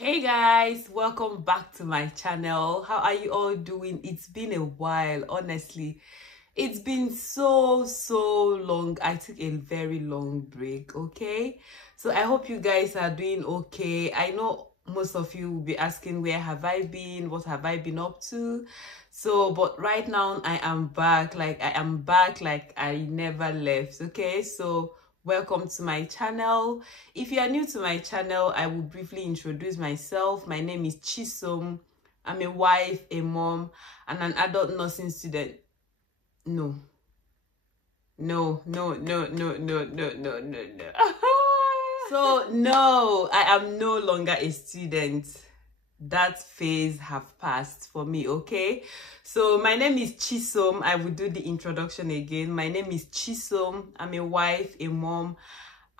Hey guys, welcome back to my channel. How are you all doing? It's been a while, honestly. It's been so long. I took a very long break, okay? So I hope you guys are doing okay. I know most of you will be asking, where have I been? What have I been up to? So, but right now I am back. I am back like I never left, okay? So welcome to my channel. If you are new to my channel, I will briefly introduce myself. My name is Chisom. I'm a wife, a mom, and an adult nursing student. No. So no, I am no longer a student. That phase have passed for me, okay? So my name is Chisom. I will do the introduction again. My name is Chisom. I'm a wife, a mom,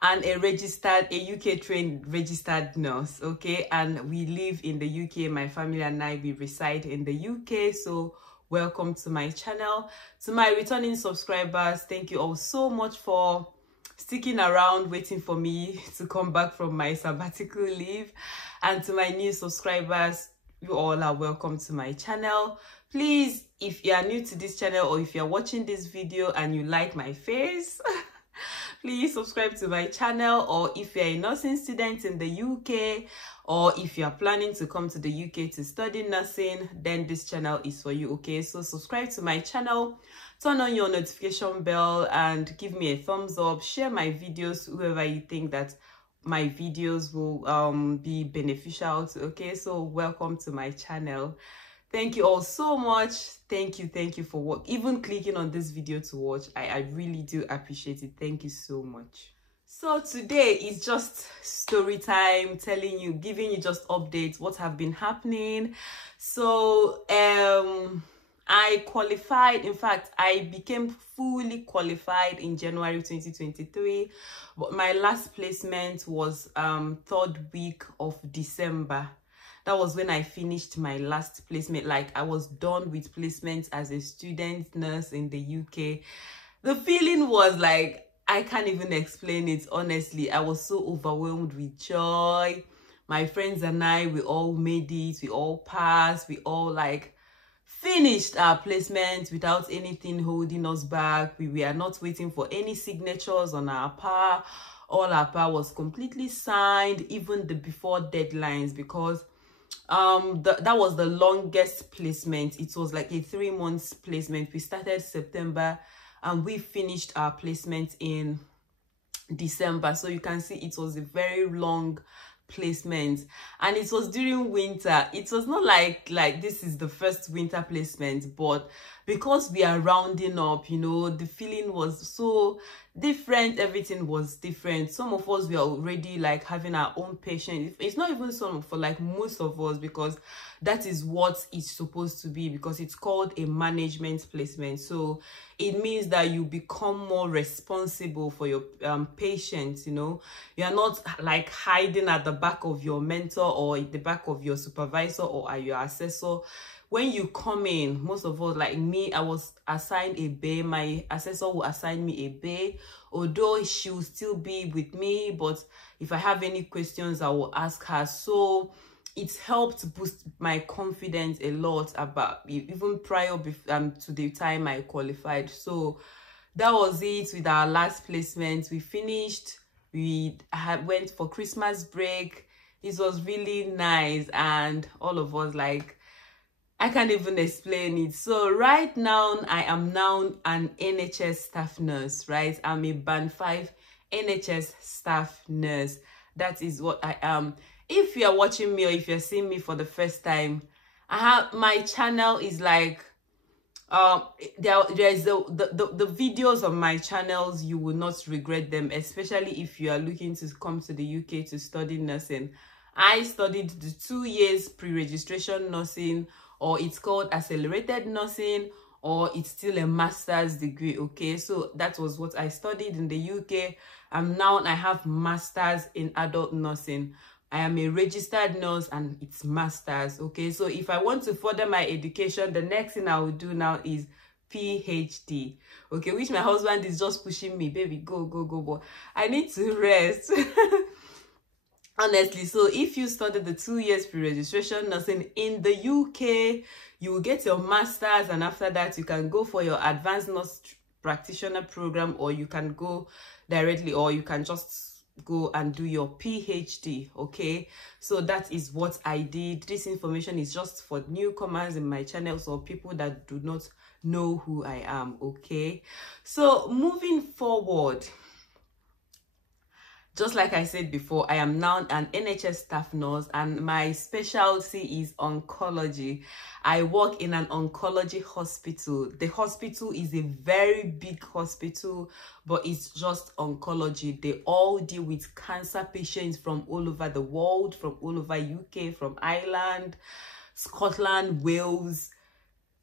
and a UK trained registered nurse, okay? And we live in the UK. My family and I, we reside in the UK. So welcome to my channel. To my returning subscribers, thank you all so much for sticking around, waiting for me to come back from my sabbatical leave. And to my new subscribers, you all are welcome to my channel. Please, if you are new to this channel or if you're watching this video and you like my face, please subscribe to my channel. Or if you're a nursing student in the UK, or if you're planning to come to the UK to study nursing, then this channel is for you, okay? So subscribe to my channel, turn on your notification bell, and give me a thumbs up. Share my videos to whoever you think that my videos will be beneficial to, okay? So welcome to my channel. Thank you all so much. Thank you for even clicking on this video to watch. I really do appreciate it. Thank you so much. So today is just story time, telling you, giving you just updates, what have been happening. So I qualified. In fact, I became fully qualified in January 2023, but my last placement was 3rd week of December. That was when I finished my last placement. Like, I was done with placements as a student nurse in the UK. The feeling was like, I can't even explain it, honestly. I was so overwhelmed with joy. My friends and I, we all made it. We all passed. We all finished our placement without anything holding us back. We were not waiting for any signatures on our PAR. All our PAR was completely signed, even the before deadlines, because that was the longest placement. It was like a 3 months placement. We started September and we finished our placement in December. So you can see it was a very long placement, and it was during winter. It was not like this is the first winter placement, but because we are rounding up, you know, the feeling was so different. Everything was different. Some of us were already having our own patient. It's not even some for most of us, because that is what it's supposed to be, because it's called a management placement. So it means that you become more responsible for your patients. You know, you are not hiding at the back of your mentor or at the back of your supervisor or at your assessor. When you come in, most of us, like me, I was assigned a bay. My assessor will assign me a bay, although she will still be with me. But if I have any questions, I will ask her. So it's helped boost my confidence a lot, about even prior to the time I qualified. So that was it with our last placement. We finished. We went for Christmas break. It was really nice, and all of us, I can't even explain it. So right now, I am now an NHS staff nurse, right? I'm a band 5 NHS staff nurse. That is what I am. If you're watching me or if you're seeing me for the first time, my channel is there's the videos of my channels. You will not regret them, especially if you are looking to come to the UK to study nursing. I studied the 2 years pre-registration nursing, or it's called accelerated nursing, or it's still a master's degree, okay? So that was what I studied in the UK, and now I have master's in adult nursing. I am a registered nurse and it's master's, okay? So if I want to further my education, the next thing I will do now is PhD, okay? Which my husband is just pushing me, baby, go, but I need to rest. honestly. So if you started the 2 years pre-registration nursing in the UK, you will get your master's, and after that you can go for your advanced nurse practitioner program, or you can go directly, or you can just go and do your PhD. Okay, so that is what I did. This information is just for newcomers in my channel, or people that do not know who I am. Okay, so moving forward, just like I said before, I am now an NHS staff nurse, and my specialty is oncology. I work in an oncology hospital. The hospital is a very big hospital, but it's just oncology. They all deal with cancer patients from all over the world, from all over UK, from Ireland, Scotland, Wales,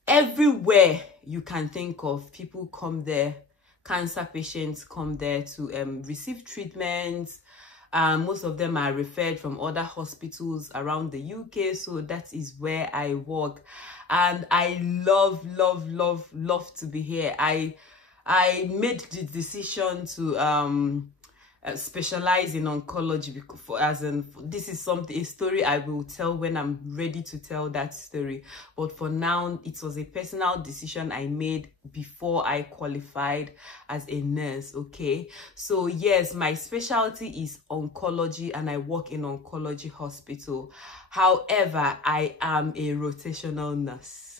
everywhere you can think of. People come there. Cancer patients come there to receive treatments. Most of them are referred from other hospitals around the UK. So that is where I work, and I love to be here. I made the decision to specialize in oncology because this is a story I will tell when I'm ready to tell that story. But for now, it was a personal decision I made before I qualified as a nurse. Okay, so yes, my specialty is oncology, and I work in oncology hospital. However, I am a rotational nurse.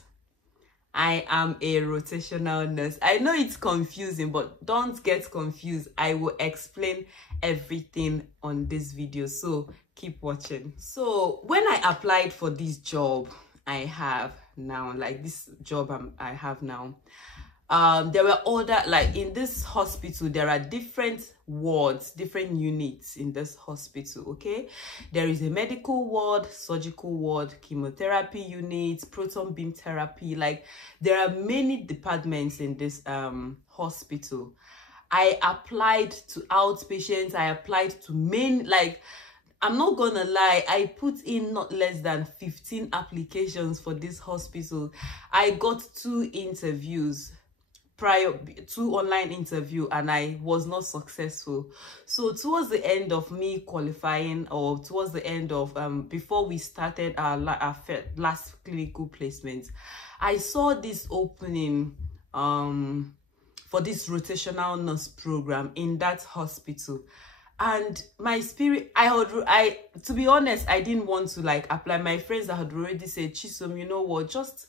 I am a rotational nurse. I know it's confusing, but don't get confused. I will explain everything on this video, so keep watching. So when I applied for this job I have now, like this job I have now, there were other, like in this hospital there are different wards, different units in this hospital. Okay, there is a medical ward, surgical ward, chemotherapy unit, proton beam therapy. Like there are many departments in this hospital. I applied to outpatients, I applied to main, like I'm not gonna lie, I put in not less than 15 applications for this hospital. I got 2 interviews, 2 online interview, and I was not successful. So towards the end of me qualifying, or towards the end of before we started our last clinical placement, I saw this opening for this rotational nurse program in that hospital, and my spirit, I to be honest, I didn't want to like apply. My friends that had already said, Chisom, you know what, just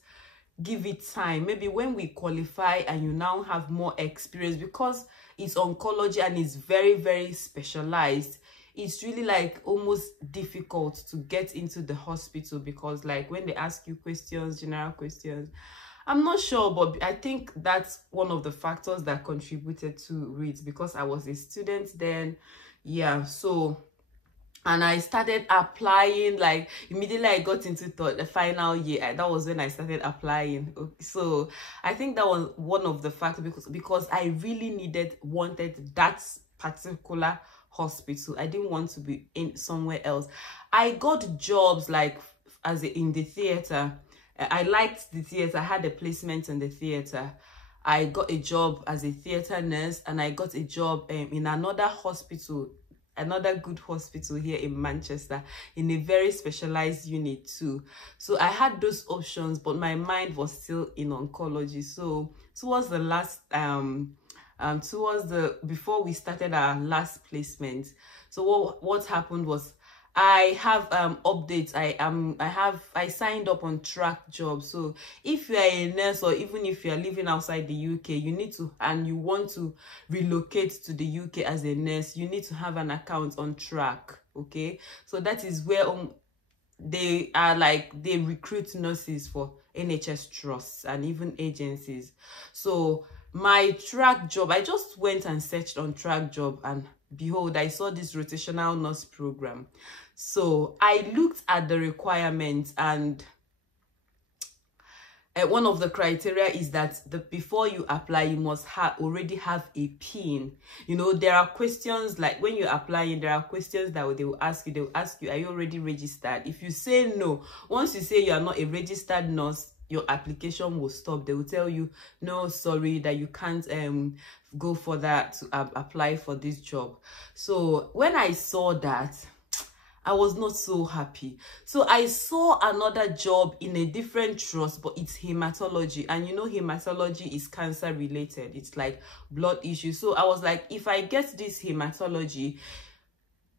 give it time. Maybe when we qualify and you now have more experience, because it's oncology and it's very specialized, it's really like almost difficult to get into the hospital, because like when they ask you questions, general questions, I'm not sure, but I think that's one of the factors that contributed to it, because I was a student then. Yeah, so and I started applying, like immediately I got into the final year. That was when I started applying. So I think that was one of the factors, because I really wanted that particular hospital. I didn't want to be in somewhere else. I got jobs like in the theater. I liked the theater. I had a placement in the theater. I got a job as a theater nurse, and I got a job in another hospital, another good hospital here in Manchester, in a very specialized unit too. So I had those options, but my mind was still in oncology. So towards the last before we started our last placement, so what happened was, I have updates. I signed up on track jobs. So if you are a nurse, or even if you are living outside the UK, you need to, and you want to relocate to the UK as a nurse, you need to have an account on track. Okay, so that is where they are, like they recruit nurses for NHS trusts and even agencies. So my track job, I just went and searched on track job, and behold, I saw this rotational nurse program. So I looked at the requirements, and one of the criteria is that before you apply, you must already have a PIN. You know, there are questions, like when you're applying, there are questions that they will ask you. They will ask you, are you already registered? If you say no, once you say you are not a registered nurse, your application will stop. They will tell you, no, sorry, that you can't go further to apply for this job. So when I saw that, I was not so happy. So I saw another job in a different trust, but it's hematology. And you know, hematology is cancer related. It's like blood issues. So I was like, if I get this hematology,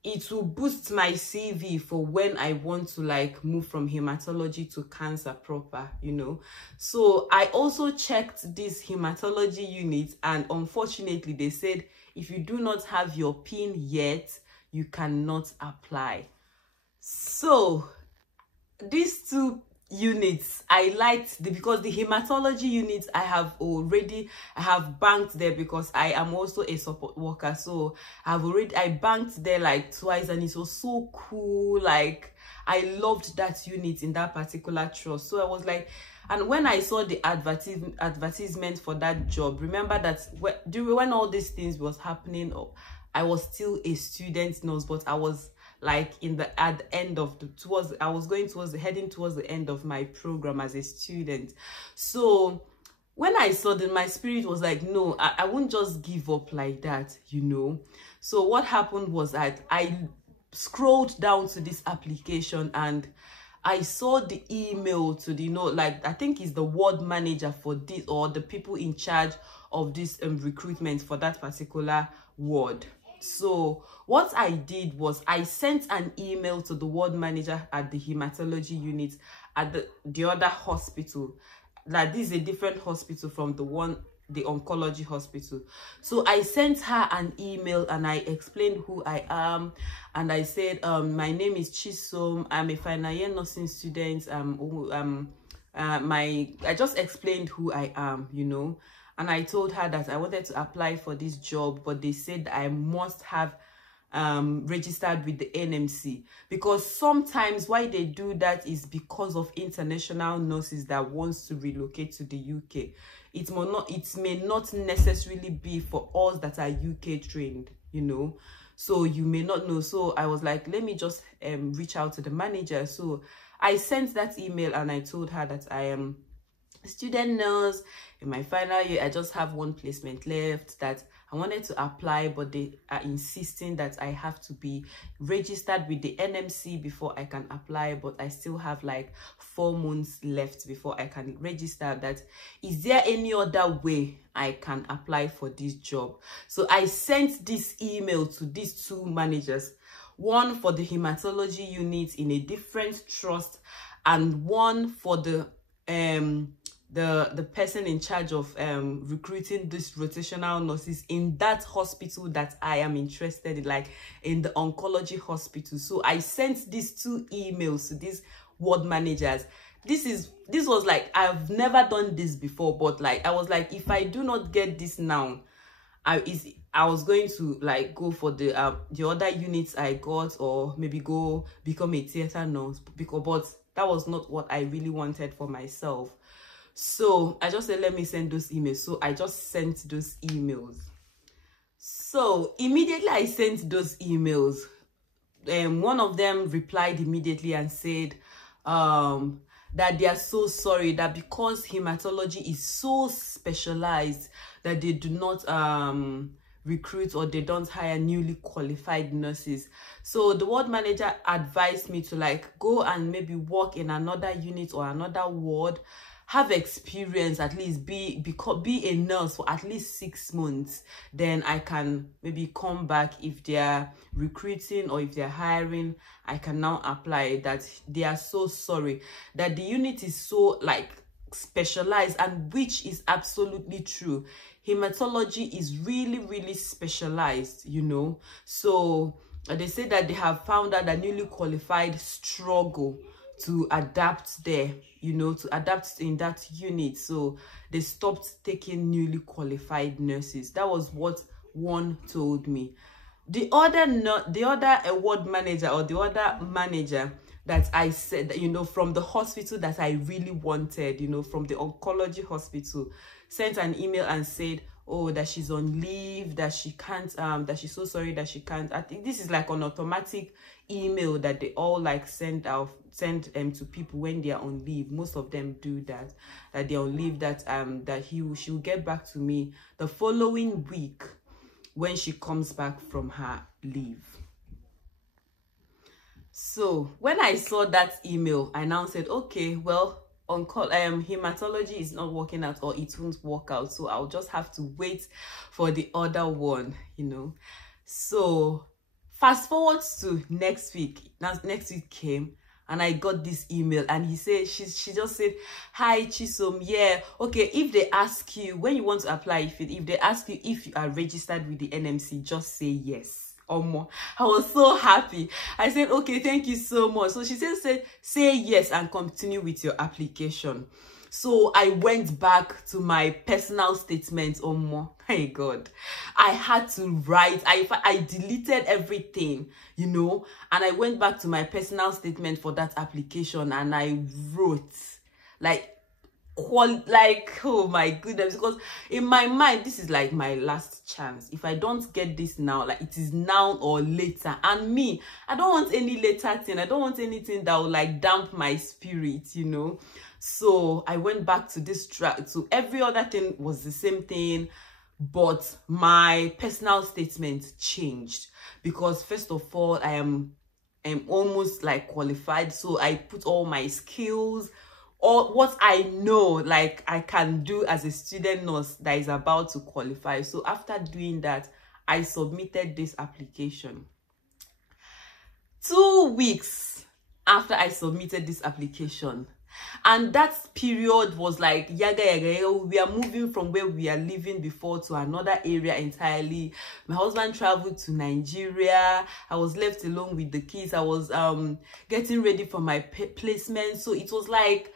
it will boost my CV for when I want to like move from hematology to cancer proper, you know. So I also checked this hematology unit, and unfortunately they said if you do not have your PIN yet, you cannot apply. So these two units I liked because the hematology units I have banked there because I am also a support worker. So I banked there like twice, and it was so cool. Like I loved that unit in that particular trust. So I was like, and when I saw the advertisement for that job, remember that when all these things was happening, I was still a student nurse, but I was like at the end of heading towards the end of my program as a student. So when I saw that, my spirit was like, no, I won't just give up like that, you know. So what happened was that I scrolled down to this application and I saw the email to the, you know, like I think it's the ward manager for this, or the people in charge of this recruitment for that particular ward. So what I did was I sent an email to the ward manager at the hematology unit at the other hospital. Like this is a different hospital from the oncology hospital. So I sent her an email and I explained who I am, and I said my name is Chisom, I'm a final year nursing student. I just explained who I am, you know. And I told her that I wanted to apply for this job, but they said I must have registered with the NMC, because sometimes why they do that is because of international nurses that wants to relocate to the UK. It may not necessarily be for us that are UK trained, you know. So you may not know. So I was like, let me just reach out to the manager. So I sent that email and I told her that I am student nurse in my final year. I just have one placement left, that I wanted to apply, but they are insisting that I have to be registered with the NMC before I can apply, but I still have like 4 months left before I can register. That is there any other way I can apply for this job? So I sent this email to these two managers, one for the hematology unit in a different trust, and one for the person in charge of recruiting these rotational nurses in that hospital that I am interested in, like in the oncology hospital. So I sent these two emails to these ward managers. This was like, I've never done this before, but like I was like, if I do not get this now, I was going to like go for the other units I got, or maybe go become a theater nurse, but that was not what I really wanted for myself. So I just said, let me send those emails. So I just sent those emails. So immediately I sent those emails, one of them replied immediately and said that they are so sorry that because hematology is so specialized that they do not recruit, or they don't hire newly qualified nurses. So the ward manager advised me to like go and maybe work in another unit or another ward, have experience, at least be a nurse for at least 6 months. Then I can maybe come back if they're recruiting or if they're hiring. I can now apply. That they are so sorry that the unit is so like specialized, and which is absolutely true. Hematology is really, really specialized, you know. So they say that they have found out that newly qualified struggle to adapt there, you know, to adapt in that unit. So they stopped taking newly qualified nurses. That was what one told me. The other ward manager, or the other manager that I said, you know, from the hospital that I really wanted, you know, from the oncology hospital, sent an email and said, oh, that she's on leave, that she can't, that she's so sorry that she can't. I think this is like an automatic email that they all like send to people when they are on leave. Most of them do that they're on leave, that she'll get back to me the following week when she comes back from her leave. So when I saw that email, I now said, okay, well, hematology is not working out, or it won't work out, so I'll just have to wait for the other one, you know. So fast forward to next week. Now next week came, and I got this email, and he said, she just said, hi Chisom, yeah, okay, if they ask you when you want to apply, if they ask you if you are registered with the NMC, just say yes. Or more. I was so happy. I said, okay, thank you so much. So she said, say yes and continue with your application. So I went back to my personal statement. Oh my God, I had to write. I deleted everything, you know, and I went back to my personal statement for that application, and I wrote like, oh my goodness, because in my mind this is like my last chance. If I don't get this now, like, it is now or later. And me, I don't want any later thing. I don't want anything that will like damp my spirit, you know. So I went back to this track. So every other thing was the same thing, but my personal statement changed, because first of all, I'm almost like qualified. So I put all my skills, or what I know, like I can do as a student nurse that is about to qualify. So after doing that, I submitted this application. 2 weeks after I submitted this application, and that period was like yaga yaga. We are moving from where we are living before to another area entirely. My husband traveled to Nigeria. I was left alone with the kids. I was getting ready for my placement. So it was like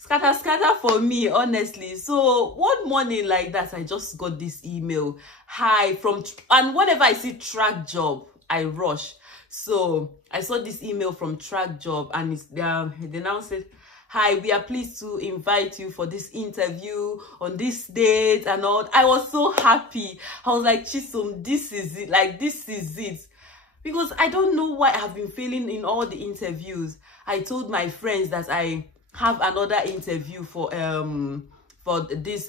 scatter for me, honestly. So one morning like that, I just got this email, hi from, and whenever I see track job, I rush. So I saw this email from track job, and it's they now said, hi, we are pleased to invite you for this interview on this date and all. I was so happy. I was like, Chisom, this is it, like this is it. Because I don't know why I have been failing in all the interviews. I told my friends that I have another interview for this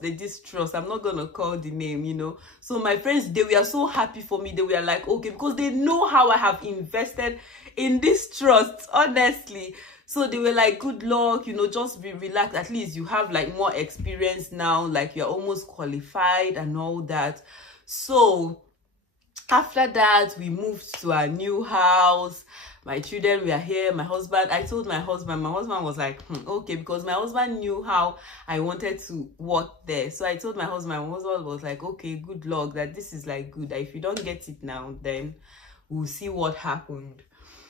this trust. I'm not gonna call the name, you know. So my friends, they were so happy for me. They were like, okay, because they know how I have invested in this trust, honestly. So they were like, good luck, you know, just be relaxed. At least you have like more experience now, like you're almost qualified and all that. So after that, we moved to our new house. My children were here. My husband, I told my husband was like, okay, because my husband knew how I wanted to work there. So I told my husband was like, okay, good luck, that this is like good. That if you don't get it now, then we'll see what happened.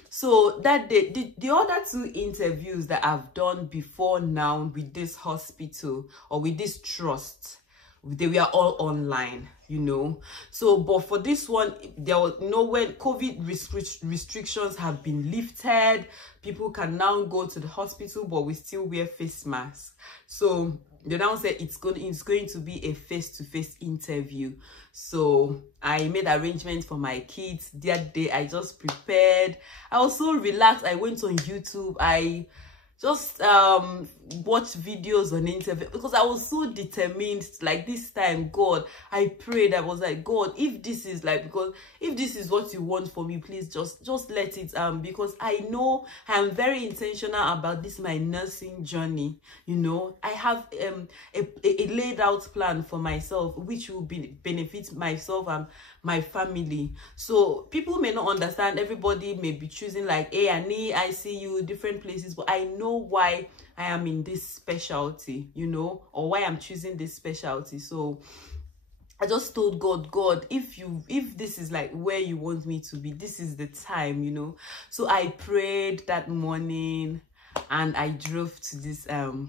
So that day, the other 2 interviews that I've done before now with this hospital or with this trust, they were all online, you know. So but for this one, there was when COVID restrictions have been lifted, people can now go to the hospital, but we still wear face masks. So they now said it's going to be a face-to-face interview. So I made arrangements for my kids. That day I just prepared. I was so relaxed. I went on YouTube. I just watch videos on interview, because I was so determined. Like this time, God, I prayed. I was like, God, if this is like, because if this is what you want for me, please just let it, because I know I am very intentional about this, my nursing journey. You know, I have a laid out plan for myself, which will benefit myself and my family. So people may not understand. Everybody may be choosing like A&E, ICU, different places, but I know why I am in this specialty, you know, or why I'm choosing this specialty. So I just told God, if this is like where you want me to be, this is the time, you know. So I prayed that morning, and I drove to this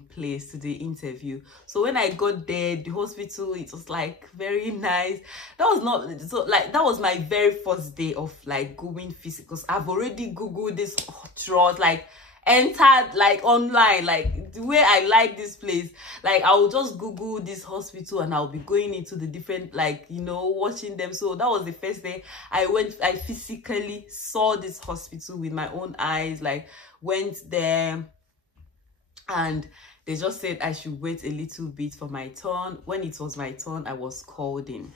place, to the interview. So when I got there, the hospital, it was like very nice. That was not so like, that was my very first day of like going physical, because I've already googled this trust, like entered like online, like the way I like this place, like I'll just Google this hospital and I'll be going into the different, like, you know, watching them. So that was the first day I physically saw this hospital with my own eyes, like went there, and they just said I should wait a little bit for my turn. When it was my turn, I was called in.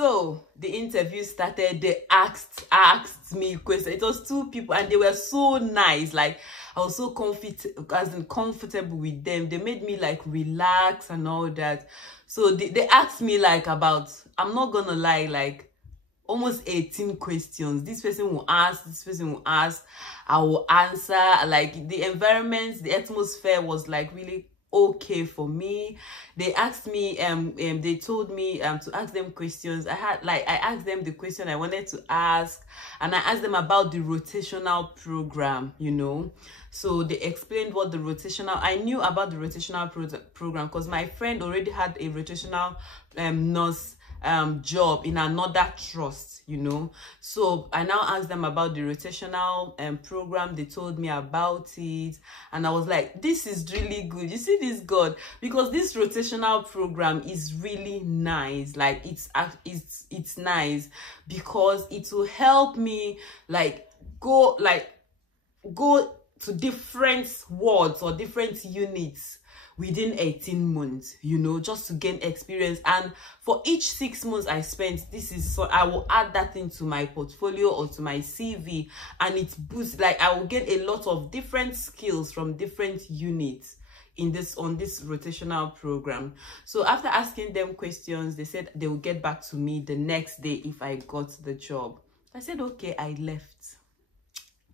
So the interview started. They asked me questions. It was 2 people and they were so nice. Like I was so comfortable with them. They made me like relax and all that. So they asked me like about, I'm not gonna lie, like almost 18 questions. This person will ask, this person will ask, I will answer. Like the environment, the atmosphere was like really okay for me. They asked me they told me to ask them questions. I asked them the question I wanted to ask, and I asked them about the rotational program, you know. So they explained what the rotational, I knew about the rotational program because my friend already had a rotational nurse job in another trust, you know. So I now asked them about the rotational program. They told me about it, and I was like, this is really good. You see this, God, because this rotational program is really nice. Like it's nice because it will help me like go to different wards or different units within 18 months, you know, just to gain experience. And for each 6 months I spent, this is so I will add that into my portfolio or to my CV, and it boosts, like I will get a lot of different skills from different units in this on this rotational program. So after asking them questions, they said they will get back to me the next day if I got the job. I said okay. I left.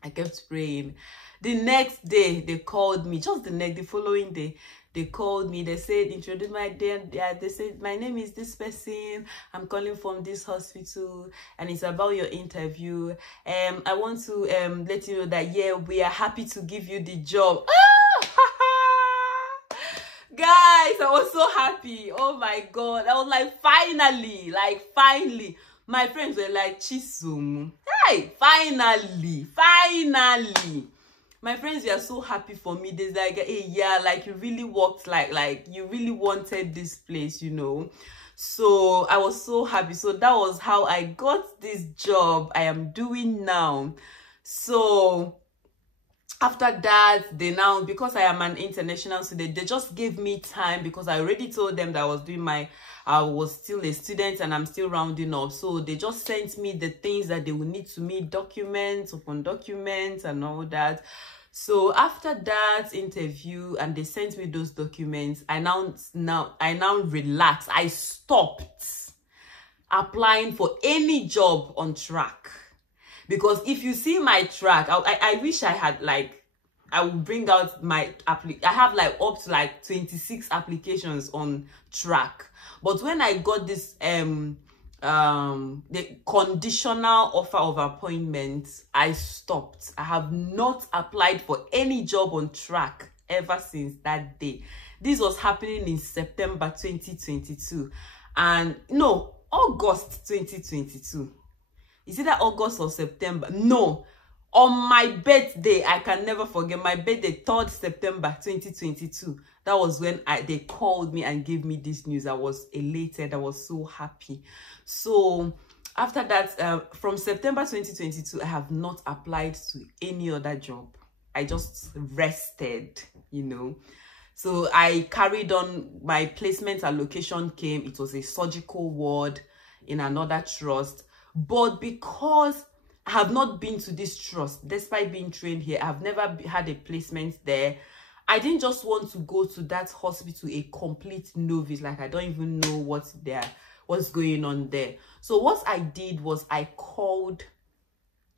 I kept praying. The next day they called me, just the following day they called me. They said, introduce my day. They said, my name is this person, I'm calling from this hospital and it's about your interview. I want to let you know that yeah, we are happy to give you the job. Guys, I was so happy. Oh my God, I was like, finally. My friends were like, Chisom, hey, finally. My friends were so happy for me. They're like, hey, yeah, like you really worked, like you really wanted this place, you know. So I was so happy. So that was how I got this job I am doing now. So after that, they now, because I am an international student, they just gave me time because I already told them that I was still a student and I'm still rounding up. So they just sent me the things that they would need to meet, documents upon documents and all that. So after that interview and they sent me those documents, I now relaxed. I stopped applying for any job on track. Because if you see my track, I wish I had like, I would bring out my I have like up to like 26 applications on track. But when I got this the conditional offer of appointment, I stopped. I have not applied for any job on track ever since that day. This was happening in September 2022, and no, August 2022. Is it that August or September? No, on my birthday, I can never forget my birthday, 3rd September 2022. That was when they called me and gave me this news. I was elated. I was so happy. So after that, from September 2022, I have not applied to any other job. I just rested, you know. So I carried on. My placement allocation came. It was a surgical ward in another trust. But because I have not been to this trust, despite being trained here, I've never had a placement there. I didn't just want to go to that hospital a complete novice, like I don't even know what's going on there. So what I did was I called,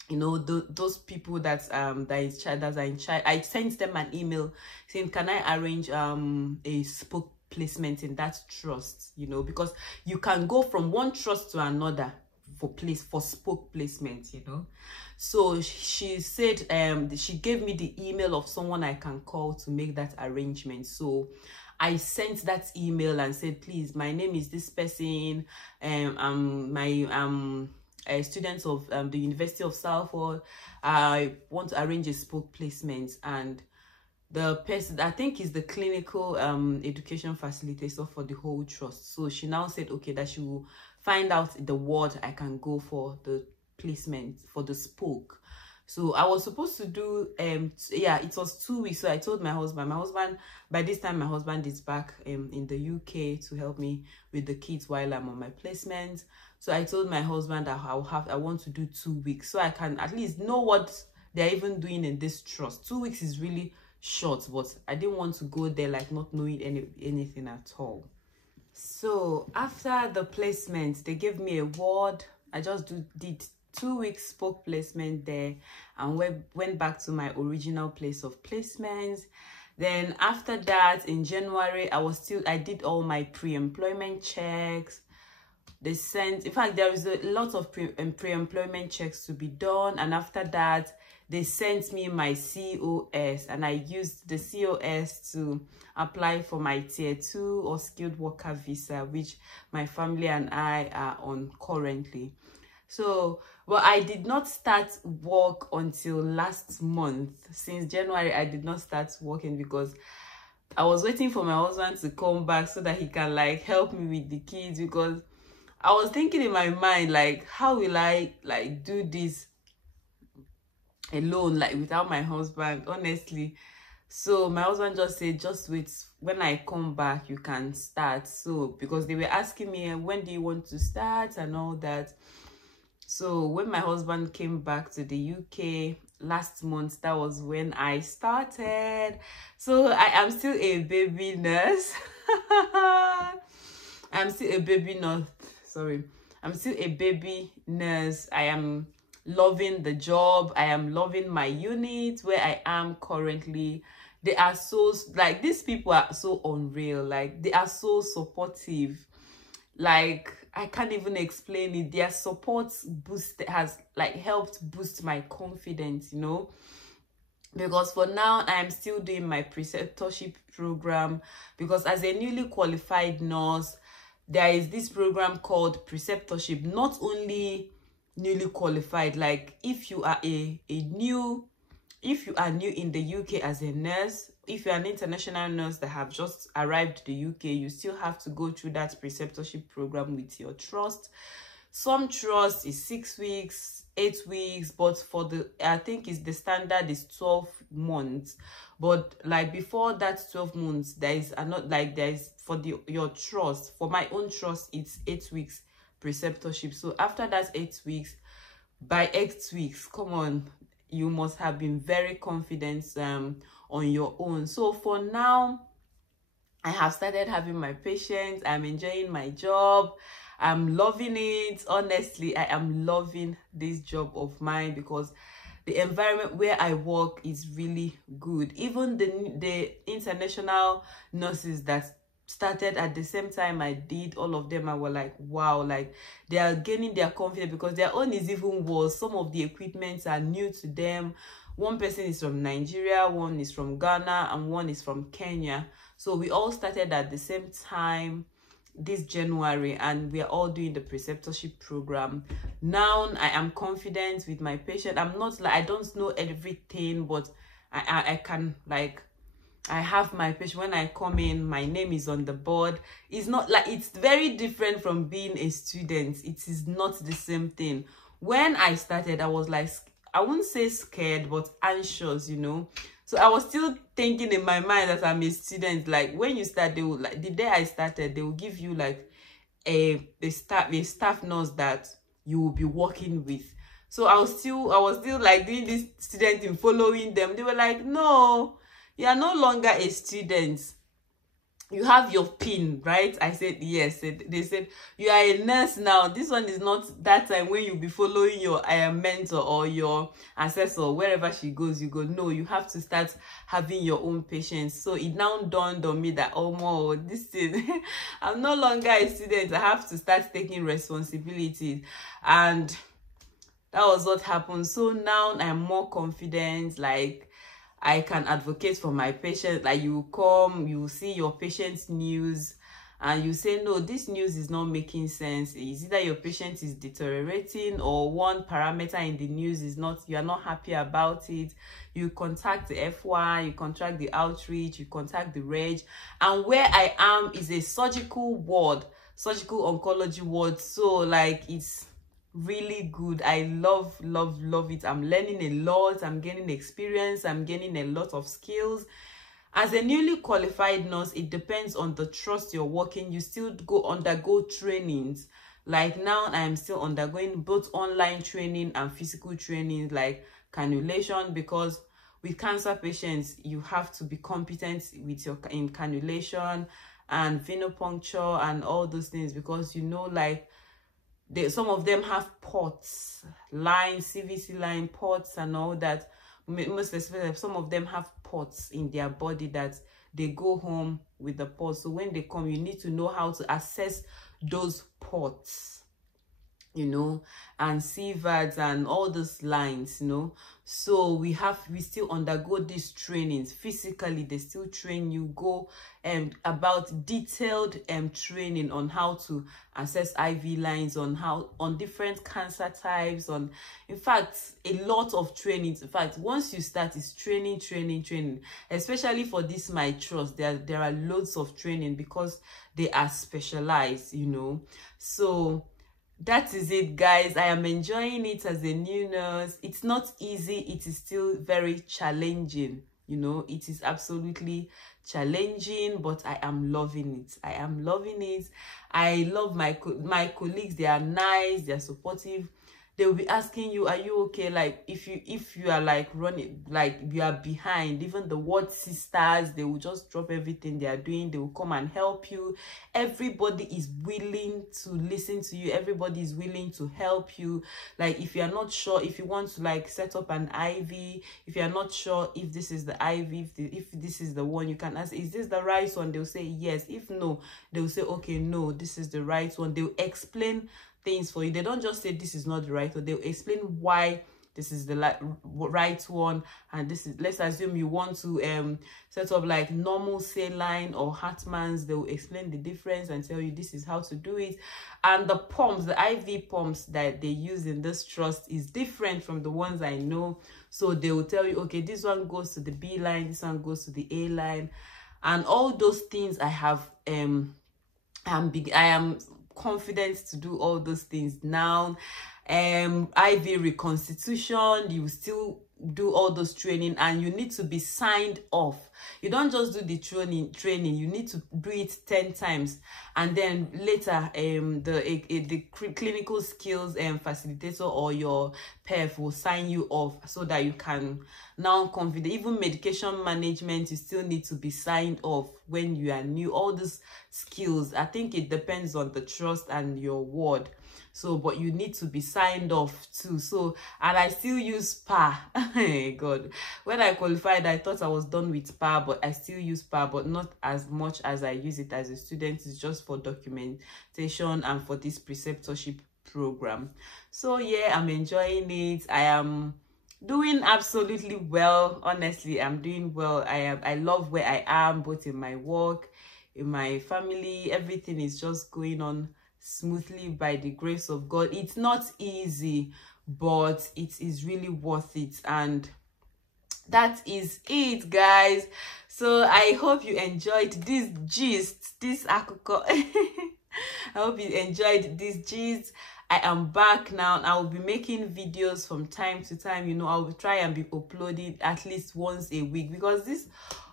you know, those people that are in charge. I sent them an email saying, can I arrange a spoke placement in that trust, you know, because you can go from one trust to another for spoke placement, you know. So she said she gave me the email of someone I can call to make that arrangement. So I sent that email and said, please, my name is this person, I'm a student of the University of Salford. I want to arrange a spoke placement. And the person, I think, is the clinical education facilitator for the whole trust. So she now said, okay, that she will find out the ward I can go for the placement for the spoke. So I was supposed to do yeah, it was 2 weeks. So I told my husband by this time my husband is back in the UK to help me with the kids while I'm on my placement. So I told my husband that I want to do 2 weeks so I can at least know what they're even doing in this trust. 2 weeks is really short, but I didn't want to go there like not knowing anything at all. So after the placement, they gave me a ward. I just did 2 weeks spoke placement there and went back to my original place of placement. Then after that, in January, I did all my pre-employment checks. They sent, in fact, there was a lot of pre-employment checks to be done, and after that they sent me my COS, and I used the COS to apply for my tier 2 or skilled worker visa, which my family and I are on currently. So, well, I did not start work until last month. Since January, I did not start working because I was waiting for my husband to come back so that he can like help me with the kids, because I was thinking in my mind, like, how will I like do this alone, like without my husband, honestly. So my husband just said, just wait, when I come back you can start. So because they were asking me, when do you want to start and all that. So when my husband came back to the UK last month, that was when I started. So I am still a baby nurse. I'm still a baby nurse. Sorry, I'm still a baby nurse. I am loving the job. I am loving my unit where I am currently. They are so, like, these people are so unreal. Like, they are so supportive. Like, I can't even explain it. Their support has like helped boost my confidence, you know, because for now I am still doing my preceptorship program, because as a newly qualified nurse, there is this program called preceptorship. Not only newly qualified, like if you are new in the UK as a nurse, if you're an international nurse that have just arrived to the UK, you still have to go through that preceptorship program with your trust. Some trust is 6 weeks, 8 weeks, but for the, I think is the standard is 12 months. But like before that 12 months, there is not like there is for your trust. For my own trust, it's 8 weeks preceptorship. So after that 8 weeks, by 8 weeks, come on, you must have been very confident on your own. So for now, I have started having my patients. I'm enjoying my job. I'm loving it. Honestly, I am loving this job of mine because the environment where I work is really good. Even the international nurses that started at the same time I did, all of them, I was like, wow, like they are gaining their confidence because their own is even worse. Some of the equipments are new to them. One person is from Nigeria, one is from Ghana, and one is from Kenya. So we all started at the same time this January, and we are all doing the preceptorship program. Now I am confident with my patient. I'm not like, I don't know everything, but I can, like, I have my patient. When I come in, my name is on the board. It's not like, it's very different from being a student. It is not the same thing. When I started, I was like, I wouldn't say scared, but anxious, you know. So I was still thinking in my mind that I'm a student. Like when you start, they will, like the day I started, they will give you like a staff nurse that you will be working with. So I was still like doing this student thing, following them. They were like, no, you are no longer a student. You have your pin, right? I said yes. They said you are a nurse now. This one is not that time when you'll be following your mentor or your assessor. Wherever she goes, you go. No, you have to start having your own patients. So it now dawned on me that, oh no, this thing, I'm no longer a student. I have to start taking responsibilities. And that was what happened. So now I'm more confident, like I can advocate for my patient. Like you come, you see your patient's news and you say, no, this news is not making sense. It's either your patient is deteriorating or one parameter in the news is not, you are not happy about it. You contact the FY, you contact the outreach, you contact the reg. And where I am is a surgical ward, surgical oncology ward. So like it's really good. I love it. I'm learning a lot. I'm gaining experience. I'm gaining a lot of skills. As a newly qualified nurse, it depends on the trust you're working. You still undergo trainings. Like now I am still undergoing both online training and physical training, like cannulation, because with cancer patients you have to be competent with your in cannulation and venipuncture and all those things, because you know, like some of them have ports, lines, CVC line ports and all that. Most especially some of them have ports in their body that they go home with the ports. So when they come, you need to know how to assess those ports, you know, and CVADs and all those lines, you know. So we still undergo these trainings physically. They still train you, go about detailed training on how to assess IV lines, on different cancer types, on, in fact, a lot of trainings. In fact, once you start, it's training, especially for this my trust. There are loads of training because they are specialized, you know. So that is it, guys. I am enjoying it as a new nurse. It's not easy. It is still very challenging, you know. It is absolutely challenging, but I am loving it. I am loving it. I love my colleagues. They are nice, they are supportive. They will be asking you, are you okay? Like if you are like running, like you are behind, even the ward sisters, they will just drop everything they are doing. They will come and help you. Everybody is willing to listen to you. Everybody is willing to help you. Like if you are not sure, if you want to like set up an IV, if you are not sure if this is the IV, if this is the one, you can ask, is this the right one? They'll say yes. If no, they'll say, okay, no, this is the right one. They'll explain things for you. They don't just say this is not the right one. They'll explain why this is the right one. And this is, let's assume you want to set up like normal saline or Hartmann's. They will explain the difference and tell you this is how to do it. And the pumps, the IV pumps that they use in this trust is different from the ones I know. So they will tell you, okay, this one goes to the B line, this one goes to the A line, and all those things. I am confident to do all those things now. IV reconstitution, you still do all those training, and you need to be signed off. You don't just do the training, you need to do it 10 times, and then later the clinical skills facilitator or your PEF will sign you off, so that you can now confident. Even medication management, you still need to be signed off when you are new. All these skills, I think it depends on the trust and your ward. So, but you need to be signed off too. So, and I still use PA. God, when I qualified, I thought I was done with PA, but I still use PA, but not as much as I use it as a student. It's just for documentation and for this preceptorship program. So yeah, I'm enjoying it. I am doing absolutely well. Honestly, I'm doing well. I love where I am, both in my work, in my family. Everything is just going on smoothly by the grace of God. It's not easy, but it is really worth it. And that is it, guys. So I hope you enjoyed this gist, this akoko. I hope you enjoyed this gist. I am back now. I will be making videos from time to time. You know, I will try and be uploading at least once a week, because this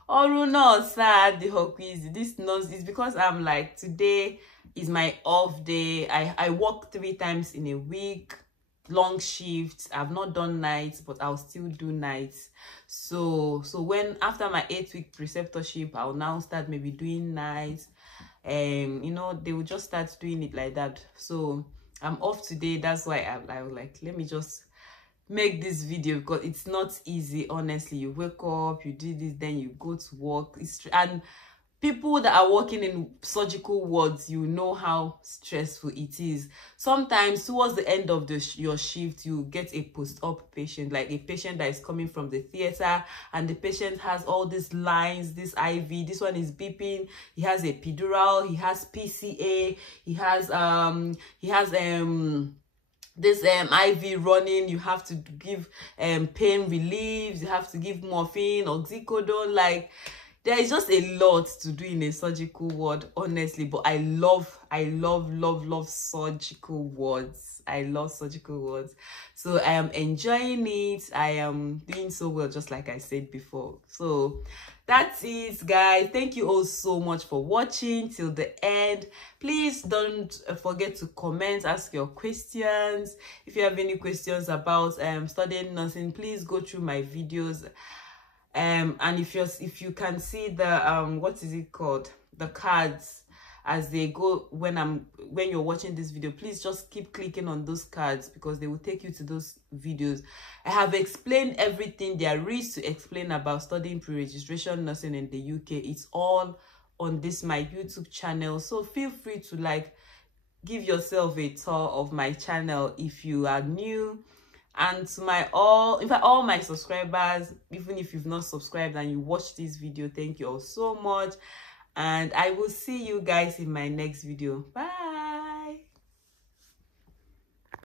the whole quiz, this nonsense is because I'm like, today is my off day. I work 3 times in a week, long shifts. I've not done nights, but I'll still do nights. So when after my 8-week preceptorship, I'll now start maybe doing nights. You know, they will just start doing it like that. So I'm off today. That's why I was like, let me just make this video, because it's not easy. Honestly, you wake up, you do this, then you go to work. And people that are working in surgical wards, you know how stressful it is. Sometimes towards the end of your shift, you get a post-op patient, like a patient that is coming from the theater, and the patient has all these lines, this IV, this one is beeping, he has a epidural, he has PCA, he has this IV running. You have to give pain relief, you have to give morphine, oxycodone. Like, there is just a lot to do in a surgical ward, honestly. But I love surgical wards. I love surgical wards. So I am enjoying it. I am doing so well, just like I said before. So that's it, guys. Thank you all so much for watching till the end. Please don't forget to comment, ask your questions. If you have any questions about studying nursing, please go through my videos. And if you can see the what is it called, the cards as they go when you're watching this video, please just keep clicking on those cards because they will take you to those videos. I have explained everything there is to explain about studying pre-registration nursing in the UK. It's all on this my YouTube channel, so feel free to like give yourself a tour of my channel if you are new. And to all my subscribers, even if you've not subscribed and you watched this video, thank you all so much. And I will see you guys in my next video. Bye.